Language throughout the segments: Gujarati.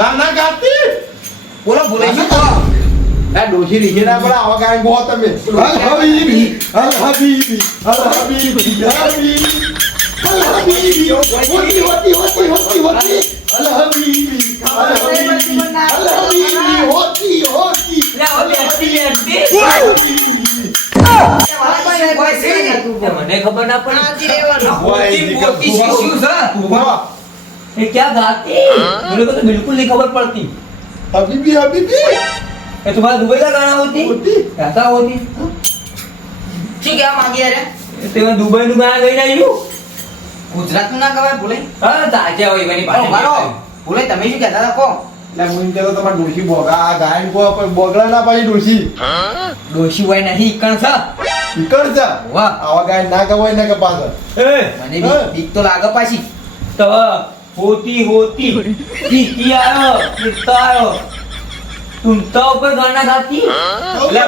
ગાના ગાતી બોલો બોલે શું કહો આ ડોશી રીખે ના પડે આવા ગાયન ગો તમે. અલ હબીબી અલ હબીબી અલ હબીબી હબીબી. અલ હબીબી. હોતી હોતી હોતી હોતી હોતી. અલ હબીબી અલ હબીબી અલ હબીબી. હોતી હોતી. લે, બેસતી, બેસતી. મને ખબર ના પડી. શીશું છે. ये क्या गाती मेरे को तो बिल्कुल नहीं खबर पड़ती अभी भी अभी भी ये तुम्हारा दुबई का गाना होती होती कैसा होती ठीक है मांगी अरे તે દુબઈ નું ગાના ગઈ રહ્યું ગુજરાતનું ના કહેવાય ભૂલે? હા તાજે હોય એની પાસે મારો ભૂલે તમે શું કહેતા હતા? કો. એટલે હું કે પાડી ડોશી. ડોશી હોય નહીં કણ છ. વાહ. આવા ગાય ના કવાય ના કપાસ એ! મને તો લાગે પાછી. તો હોતી હોતી. કિતિયારો કિતારો તુમતા ઉપર ગાના ગાતી? લે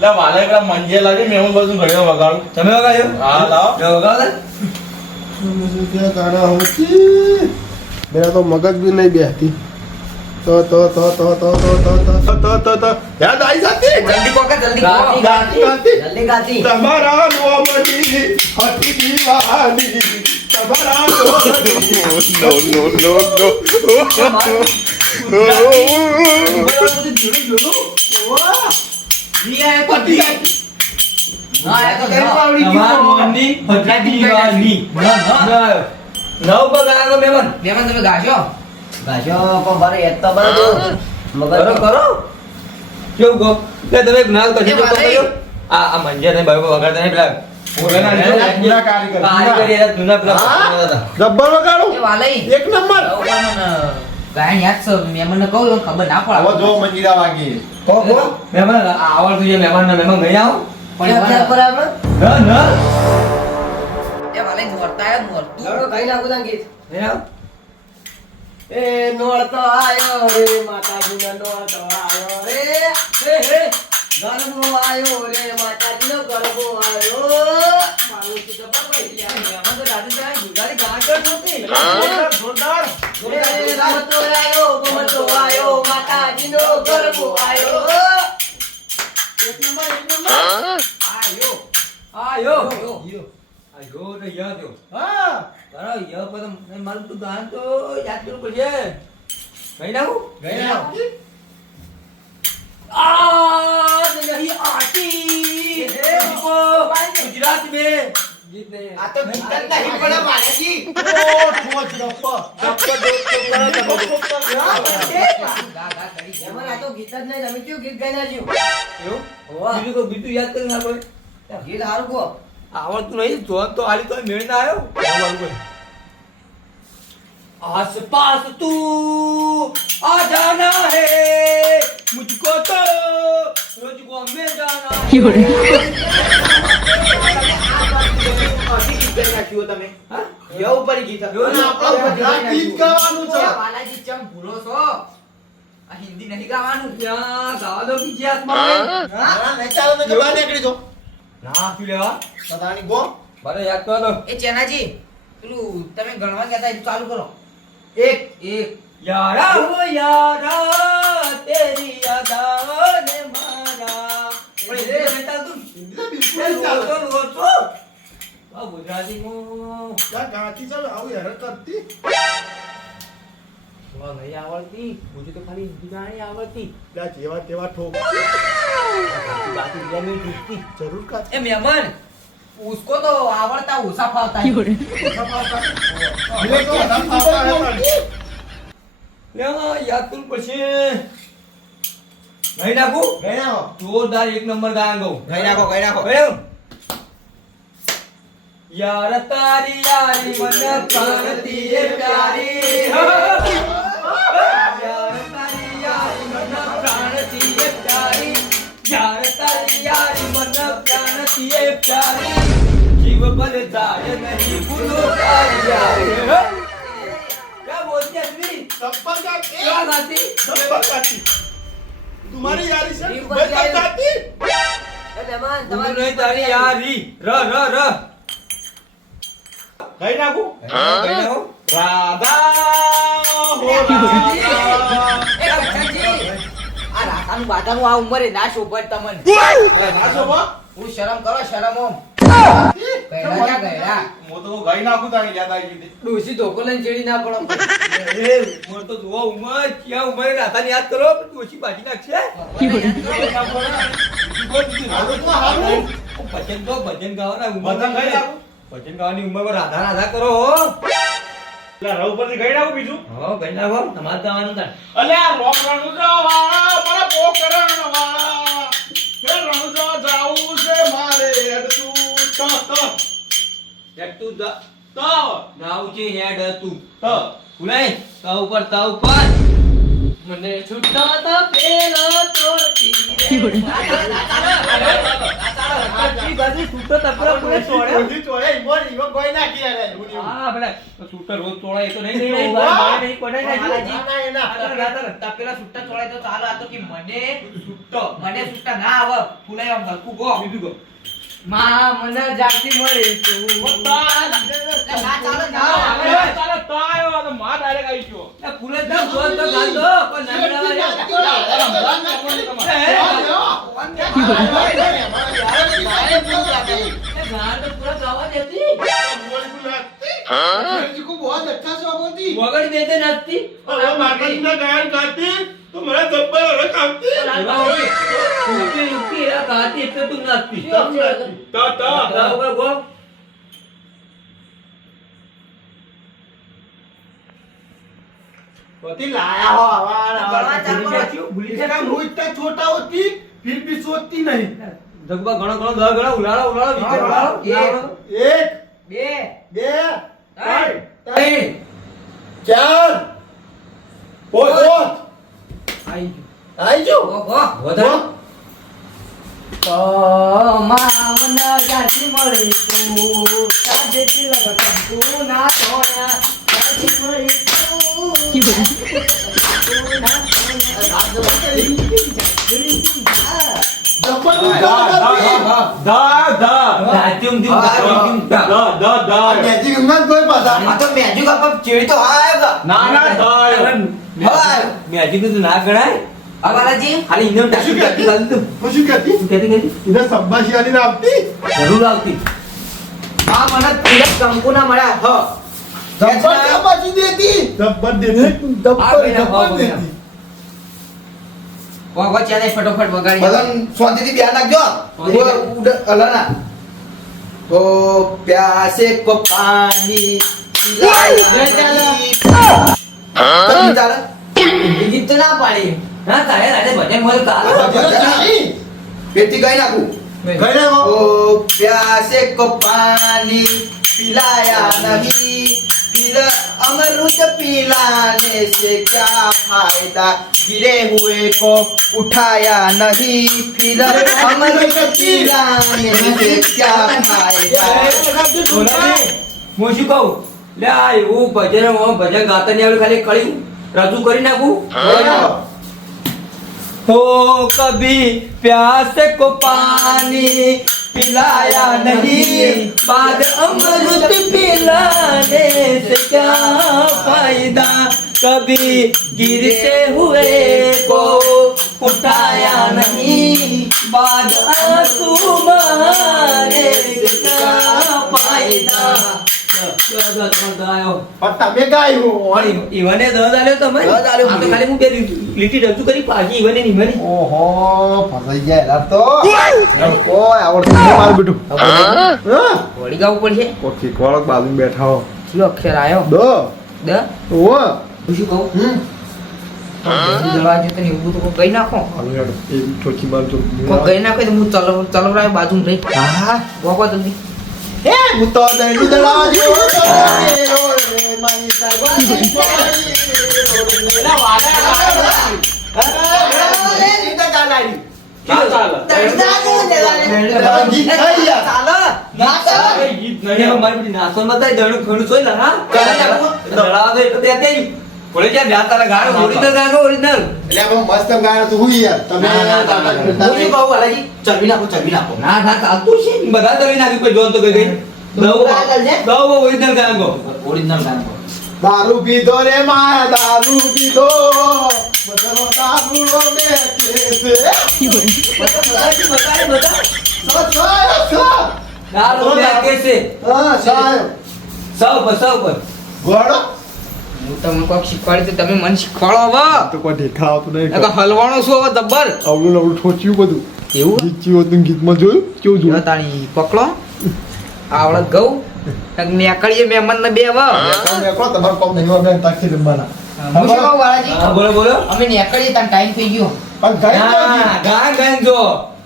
લે મારે એકલા મંજે લાગે મે હું બધું ઘરે વગાડું. તમે વગાડ્યો? હા લાવ. જો વગાડ લે ગાના હોતી? મેરા તો મગજ બી નહીં બેહતી. તો તો તો તો તો તો તો તો તો તો તો યાદ આવી જતી જલ્દી કહો કે જલ્દી ગાતી, ગાતી જલ્દી ગાતી તમારા નોમની હતી દીવાની તમારા જી ના નવ ગાના મેમન મહેમાન તમે ગાશો કાશો કહું? ખબર ના પડે. જો મંજીરા વાગી. કહો કહો. મહેમાન મહેમાન ના મહેમાન ગઈ એ નોળતો આયો રે માતાજીનો નોળતો આયો રે. હે હે ગરબો આયો રે માતાજીનો ગરબો આયો. મારું તો જબર પડી ગયા મહેમાન તો રાતે ત્યાં ગુજારી જ નહોતી. જોરદાર એ રમતો આયો ગમતો આયો માતાજીનો ગરબો આયો. એક નંબર એક નંબર આયો. આયો આયો. આયો યાદ. હા. યો પણ મારું તું યાદ કરવું પડશે. ગઈ ના હું? આવડતું નહીં જો તો આલી તો મેળ ના આવ્યો. આવડતું કોઈ. आस पास तू आ जाना है मुझको तो मुझको में जाना है તમે हाँ? ય ઉપર ગીત યો ના, આપણો ગુજરાત ગીત ગાવાનું છે વાલાજી ચમ ભૂલો છો આ હિન્દી નહીં ગાવાનું ત્યાં ગાવા દો બીજી હાથમાં હા નહીં ચાલે ને કે બહાર નીકળી જો ના શું લેવા સદાની ગો મારે યાદ કરો દો એ ચેનાજી પેલું તમે ગણવા કહેતા એ ચાલુ કરો એક એક. યારા હો યારા તેરી યાદા નહીં આવડતી. મુજે ખાલી આવડતી. લા જેવા ઠોક. બાકી બીજા જરૂર કા? એ મહેમાન ઉસકો તો આવડતા ઓછા ફાવતા ઓછા ફાવતા? હે પણ. લ્યા યાદ કરવું પડશે નહીં નાખું. ગઈ ના જોરદાર એક નંબર ગાન ગાઉં ગઈ નાખો ગઈ નાખો. ગયું યાર તારી યારી મને પ્રાણતી એ પ્યારી. યાર તારી યારી મને પ્રાણતી એ પ્યારી. યાર તારી યારી મને પ્રાણતી એ પ્યારી. જીવ બલ જાય નહીં ગુનોકારી આવે क्या बोलती अश्विनी संपर्क आती क्या आती संपर्क आती तुम्हारी यारी से संपर्क आती ए रहमान तुम्हारी तारी यारी र र र કઈ નાખું રાધા હો રાધાનું બાધાનું આ ઉંમરે ના શોભે તમને ના શોભો હું શરમ કરો શરમ ઓમ ગયડા ગયડા હું તો ગાઈ નાખું તારી યાદ આવી ગઈ ડોસી ધોકો લઈને ચેડી ના પડો. એ ઉંમર તો જુઓ ઉંમર ક્યાં ઉંમરે રાધાને યાદ કરો ડોશી બાજી નાખશે. ભજન તો ભજન ગાવાના ઉંમર ભજન ગાઈ નાખું? ભજન ગાવાની ઉંમરમાં રાધા રાધા કરો હો. રવ પરથી ગાઈ નાખું બીજું? હો ગઈ નાખો. તમારે તો આનંદ અલ્યા રોક રણુજા વાળા પર પોકરણ વાળા કે રણુજા હેડ તું ત. ત એક તું જા ત. નાવ હેડ તું. ત. ભૂલાય તા ઉપર તા ઉપર. મને છૂટો તો પેલો તોડતી રે. છૂટો તપરા પૂરે તોડ્યો. બધી ચોળે ઈમોર કોઈ નાખી યાર હું હા ભલે સૂટર રોજ તોડાય તો નહીં નહીં, નહીં નહીં, બાર નહીં, કોને નહીં. ના, એના. આ તો સુટ્ટા તો ચાલો આ તો કે મને સુટ્ટો મને સુટ્ટા ના આવે. ફૂલાય આમ હલકું ગો. બીજું કહો માં મને જાતિ ગાયન ગાતી? એટલે તું નાચતી તા ઉપર ગો पति लाया हो आवाज गलवा चाल ભૂલી पर- જાચ્યું, ભૂલી इसका જાચ્યું. मुंह इतना छोटा होती फिर भी सोचती नहीं જગબા ઘણો ઘણો દહ ગણા ઉલાળો ઉલાળો વિચાર ઉલાળો ઉલાળો. एक બે બે ત્રણ ત્રણ ચાર પોત પોત આઈ આઈ જો ગો ગો વધારો તો માં મને જાગતી મળી તું. તાજેથી લગન તું ના તોડ્યા. જાગતી મળી તું. તું ના ધાત્યુમ ધ્યુમ ધાત્યુમ ધ્યુમ. મેજી ગંગા કોઈ પાછા આ તો મેજુ કાપા ચેડી તો આયો ના ના ત આવ્યો હા મેજી કીધું ના ગણાય. આ બાલાજી. ખાલી ઇન્દોર ટાકી ટાકી ગાલી દઉં. શું કહેતી? શું કહેતી કહેતી? ઇધર સંભાષી આની આવતી? જરૂર આવતી. આ મને તિલક કંકુ ના મળ્યા. હ. જબ્બર સંભાષી દેતી. જબ્બર દેતી. ભાવ જબ્બર દેતી. વા વા ચાલે ફટોફટ વગાડી. બલન ધ્યાન રાખજો શાંતિથી. ઉડ- હલાના. તો પ્યાસે કો પાણી પિલાયા નહીં. તમને ચાલે? ગીત તો ના પાડી ના તારે તારે ભજન મોલ કાલો પેટથી ગાઈ નાખું ગયે હો ओ प्यासे को पानी पिलाया नहीं फिर अमृत पिलाने से क्या फायदा गिरे हुए को उठाया नहीं फिर अमृत पिलाने से क्या फायदा બોલાવી. હું શું કહું લે આ એવું ભજન હું ભજન ગાતા નહીં આવડે ખાલી કળી રજૂ કરી નાખું हो कभी प्यास को पानी पिलाया नहीं बाद अमृत पिलाने से क्या फायदा कभी गिरते हुए को उठाया नहीं बाद आंसू बहाने से क्या फायदा પણ તમે ગાયું ઈવને દસ આલ્યો તમે? દસ આલ્યો. ખાલી હું બે લીટી રજૂ કરી પાછી ઈવને ની ઓહો ફસાઈ ગયા યાર તો. કોઈ આવડતું નહીં બેટું. વળી ગાવું પડશે? ઓકે કોળક બાજુ બેઠા હો. કયો અક્ષર આયો? દો. દ? ઓ હું શું કહું? હમ. જવા જો તને એવું તો કોઈ નાખો. એ ઠોકી માર તો કોઈ ગઈ નાખો તો હું બાજુ રહી. હા? ગોગો જલ્દી. હે તો દંડી દડાવા જેવો તો રે મારી સાગવાની પાડી વાડા. ના અરે ગીત નહીં હવે મારી બધી દવી નાખી જોન તો ગઈ દવ ઓરિજિનલ ગાળો ઓરિજિનલ ગાયન દારૂ પીધો રે માયા દારૂ પીધો. બધાનો દારૂ લો તમે મને શીખવાડો હવે. તો કોઈ દેખાતું નહીં હલવાણો છું હવે જબ્બર અવળું અવળું ઠોચ્યું બધું. એવું? ગીચ્યું હતું ગીતમાં જોયું? કેવું જોયું? તાણી પકડો. આવડત ગઉ નેકળીએ મહેમાન ને બે હવે નેકળો મેકો કોમ નહીં હોય તાકી શું કહું વાલાજી બોલો બોલો. અમે નેકળીએ તાર ટાઈમ થઈ ગયો. પણ ગાય ગાય ગાય જો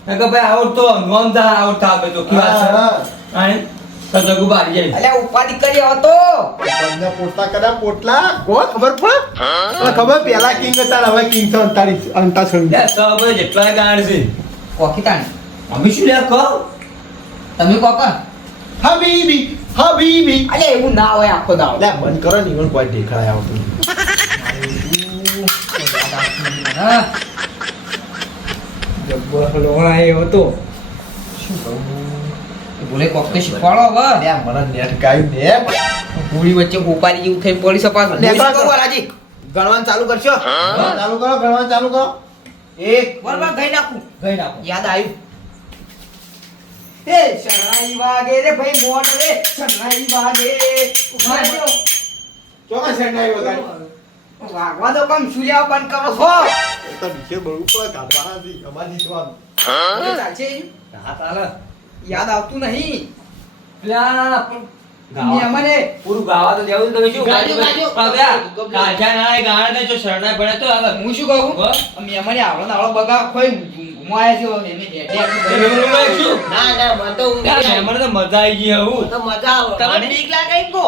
કે ભાઈ આવડતો નોંધા આવડતા આવે તો કેવા છે? હા. તો જગુ બારી જાય. અલ્યા ઉપાધિ કરી આવતો બંને પોટલા કર્યા પોટલા કોણ ખબર પડે? ખબર પેલા કિંગ હતા હવે કિંગ છે અંતારી અંતાસળી લે સૌ પર જેટલા ગાણ છે. કોકી તાણી. અમે શું લે કહો? તમે કોક હબીબી હબીબી અરે એવું ના હોય આખો દાવ લે બંધ કરો ને ઈવન કોઈ દેખાય આવતું જબ્બર હલવાણો આવ્યો હતો બોલે કોક તો શીખવાડો હવે લે મને નેટ ગાયું નેટ પૂરી વચ્ચે ઉપાડી જેવું થઈ પડી સપાસ લે, ગણવાનું ચાલુ કરશો ચાલુ કરો ગણવાનું ચાલુ કરો એક બરાબર ગઈ નાખું ગઈ નાખું યાદ આવ્યું એ શરણાઈ વાગે રે ભાઈ મોડ રે શરણાઈ વાગે. ઊભા રહ્યો ચોકા સેન્ડ આવ્યો વાગવા દો કમ સુર્યા બંધ કરો છો. તો નીચે બળું પડે કાઢવાના નથી અમારી જીતવાનું ચાલશે હા? ચાલે યાદ આવતું નહીં. લા પણ મેં ગાવા અમને પૂરું ગાવા તો દેવું તમે શું ગાજો, ગાજો. ના ગાણ ને જો શરણાઈ પડે તો હવે. હું શું કહું? બસ. મેં અમને આવડો આવડો બગા ખોઈ ઘુમાયા છે એને એ મેમણું લાય શું? ના ના મને તો ઊંઘ યાર, તો મજા આવી ગઈ હું તો મજા આવે. તમને બીક લાગે એમ કહો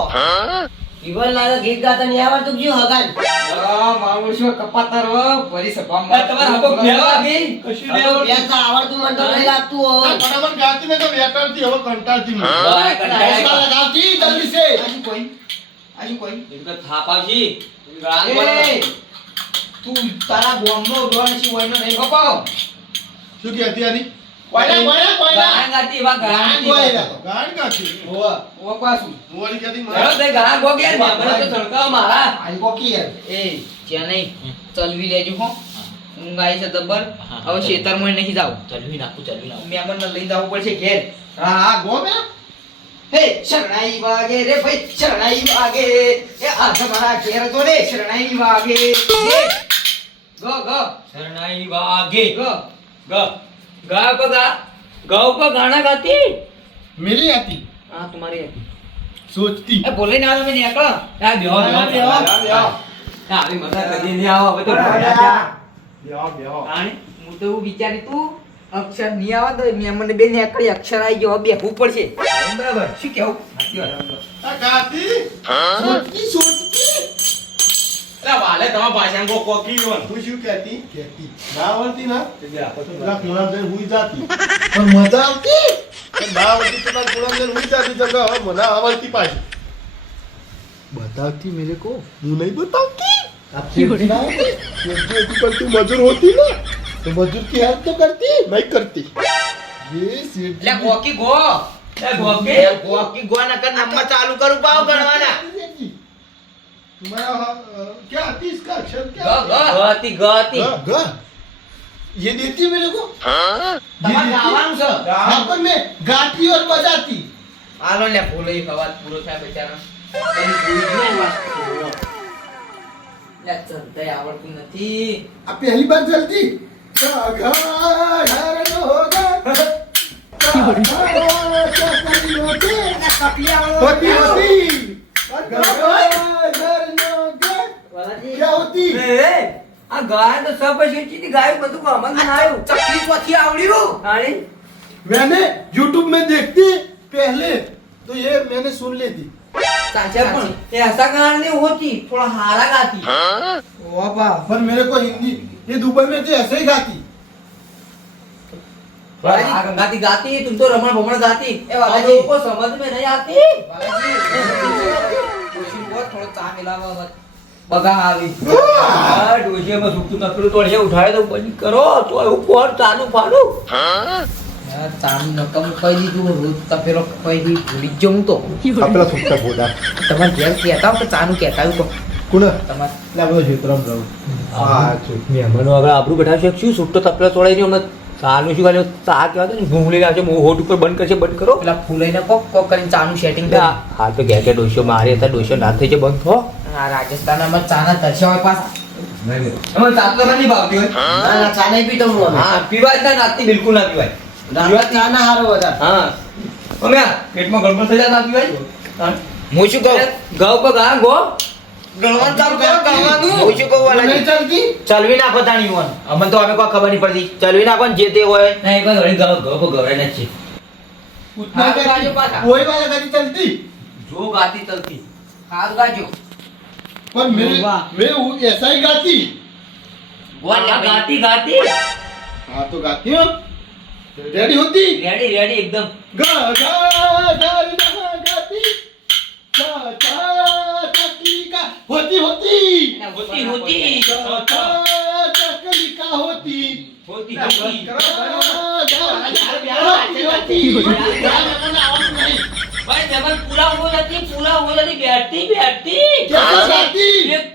લાગે ગીત ગાતા નહીં આવડતું ગયું હગાન? મારું શું કપાતર ભરી સભામાં. તમારે હકો ફેરવા ગઈ કશું આ તો નહીં વ્યાસ તો આવડતું મને તો નહીં લાગતું હવે. ફટાફટ ગાતી ને તો વેટાડતી હવે કંટાળતી નહીં. હા, લગાવતી જલ્દી છે. આજુ કોઈ? આજુ કોઈ? એક તો તારા બોમ્બો ડોન છે હોય નહીં કપાવ શું કહેતી આની કોયના કોયના કોયના ગાળ ગાતી, વા ગાણ ગાતી. ગાણ ગાતી. હોવા. ઓ પાછું મોરી. કેતી હેલો, તે ગાળ ગોગે, મેમણ તો તડકાવા મારા. આઈ કોકી યાર. એ જ્યાં નહીં ચલવી લેજો હો. ઊંઘ છે દબર હવે ખેતરમાં નહીં જાવ ચલવી નાખું, ચલવી નાખું. મહેમાનને લઈ જવું પડશે ઘેર. હા હા ગો મે હે શરણાઈ વાગે રે ભાઈ શરણાઈ વાગે. એ આ તમારા ઘેર તો રે શરણાઈ વાગે. ગો ગો. શરણાઈ વાગે. ગો. ગ. ઉપર ગા. ગા ઉપર ગાણા ગાતી. મેરી આતી હા, તમારી. સોચતી એ બોલે ના તમે નીકળો હા, બેહો, બેહો, બેહો. હા, આવી મજા કદી નહીં આવો, ત્યાં. બેહો બેહો જાણે? હું તો વિચારી તું અક્ષર નહીં આવે તો મહેમાનને બે એકડી અક્ષર આવી ગયો હવે બેહવું પડશે બરાબર. શું કેવું સાચી વાત. આ સોચતી સોચતી અલા વાલે તમારા ભાષણ કો કોકી હોન તું શું કહેતી કહેતી ના આવડતી ના એટલે આપો તો પેલા ખૂણા જઈને હુઈ જાતી પણ મજા આવતી પણ ના આવડતી પેલા ખૂણા જઈને હુઈ જાતી તો હવે મને આવડતી પાછી बताती मेरे को यूं नहीं बताती आप सीधी ना होती सीधी होती पर तू मजूर होती ना तो मजूर की हेल्प तो करती नहीं करती ये सीधी એટલે ગોકી ગો એ ગોગે. ગોકી ગો નકર નંબર ચાલુ કરું પાવ ગણવાના तुम्हारा अ, क्या आती इसका अक्षर ગ क्या ગ ગાતી, ગાતી. ग ग ये देती मेरे को ये તમારે देती? ગાવાનું છે हाँ पर मैं गाती और बजाती હાલો લે ભૂલો ઈ સવાલ પૂરો થાય બચારા તમે ભૂલી ગયો ને વાત. લે ચંદાઈ આવડતું નથી अब पहली बार जल्दी होती होती આ ગાય તો સબ શીખી ગાય બધું અમલ માં આવ્યું ચકલી ચોથી આવડ્યું જાણે? मैंने YouTube में देखती पहले तो ये मैंने सुन ली थी સાચા પણ ऐसा गाना नहीं होती थोड़ा हारा गाती ઓ બા पर मेरे को हिंदी ये दुबई में तो ऐसे ही गाती हाँ, गाती गाती तुम तो रमण भमण गाती ए, वाला हम जी। लोगों को समझ में नहीं आती ડોશી બહુ થોડો ચા બગા આવી. આ ડોશીમાં સુકતું નકરું તો અહીંયા ઉઠાડે તો બંધ કરો. તો એવું કોણ ચાલુ પાડું? આ નકમ કહી દીધું રોજ તપેલો કહી દીધું. ભૂલી જ જાઉં તો. તમારે ઘેર કહેતા હો કે ચાનું કહેતા તો તમારે હા. મહેમાનો આગળ કઢાવશે શું છૂટો તપલા તોડાઈ રહ્યો? હમણાં ચાનું શું ખાલી ચા કહેવાય ભૂંગળી મોં હોઠ ઉપર બંધ કરશે બંધ કરો. પેલા ફૂલાઈને કોક કોક કરીને ચાનું સેટિંગ હા તો ઘેર ઘેર ડોસ્યો મારે હતા. ડોસીઓ ના થઈ છે બંધ થો. આ રાજસ્થાનમાં ચાના તરસ્યા હોય પાછા. ચાત તો નથી ભાવતી હોય. ના ના ચા નહીં પીતો હું હા પીવાય ના નાતી બિલકુલ ના પીવાય. ચા ના હારો બધા હા. અમે પેટમાં ગડબડ થઈ જાય ના પીવાય? હું. શું કહું? ઘઉં પર ઘા ગો. ગણવાનું ચાલુ કરો ગણવાનું હું શું કહું નહીં ચાલતી? ચલવી નાખો તાણી વન અમને તો અમે કોઈ ખબર નહીં પડતી. ચલવી નાખો ને જે તે હોય. ના એક વાર ઘડી ઘઉં ઘઉં પર ગવરાય નથી કોઈ વાળા ગાડી ચાલતી? જો ગાતી તલતી ખાસ ગાજો. પણ મેં મેં હું એસઆઈ ગાતી વાહ ગાતી ગાતી હા તો ગાતી હો રેડી હોતી રેડી રેડી એકદમ ગા ગા ગા ગાતી ચા ચા ચકલી કા હોતી હોતી હોતી હોતી ચા ચા ચકલી કા હોતી હોતી હોતી ભાઈ જમન પૂરા હો જતી પૂરા હો જતી બેઠતી બેઠતી कैसा गाती એક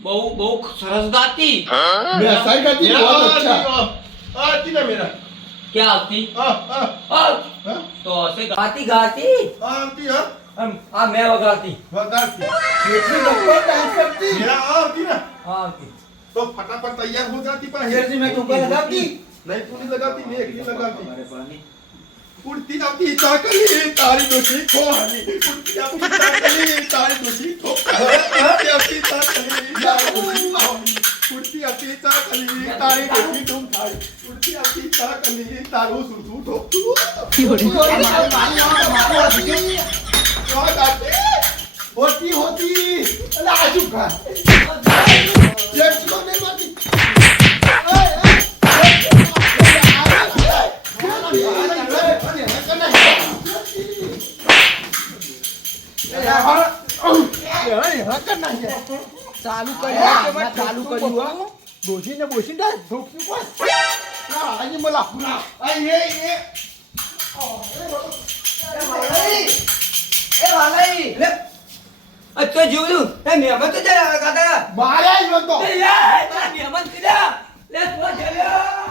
બહુ બહુ સરસ ગાતી मैं एसआई गाती बहुत अच्छा आती ना मेरा क्या आती आ आ आ, हाँ? तो ऐसे गाती गाती आती हाँ हम हाँ मैं वगाती बताती इतनी लंबा डांस करती मेरा आती ना हाँ आती तो फटाफट तैयार हो जाती पर शेर जी मैं ऊपर लगाती नहीं तू नहीं लगाती मैं एक ही लगाती कुर्ती ना पीता कली तारी दोषी को हनी कुर्ती ना पीता कली तारी दोषी को कुर्ती ना पीता कली तारी दोषी को कुर्ती ना पीता कली तारी दोषी तुम थारी कुर्ती ना पीता कली तारो सुसु ठो क्यों होती होती अरे आजू का ये चलो नहीं मारती Yeah. ચાલુ કર્યું એ મહેમાન તો જાય કાકા મારે કીધા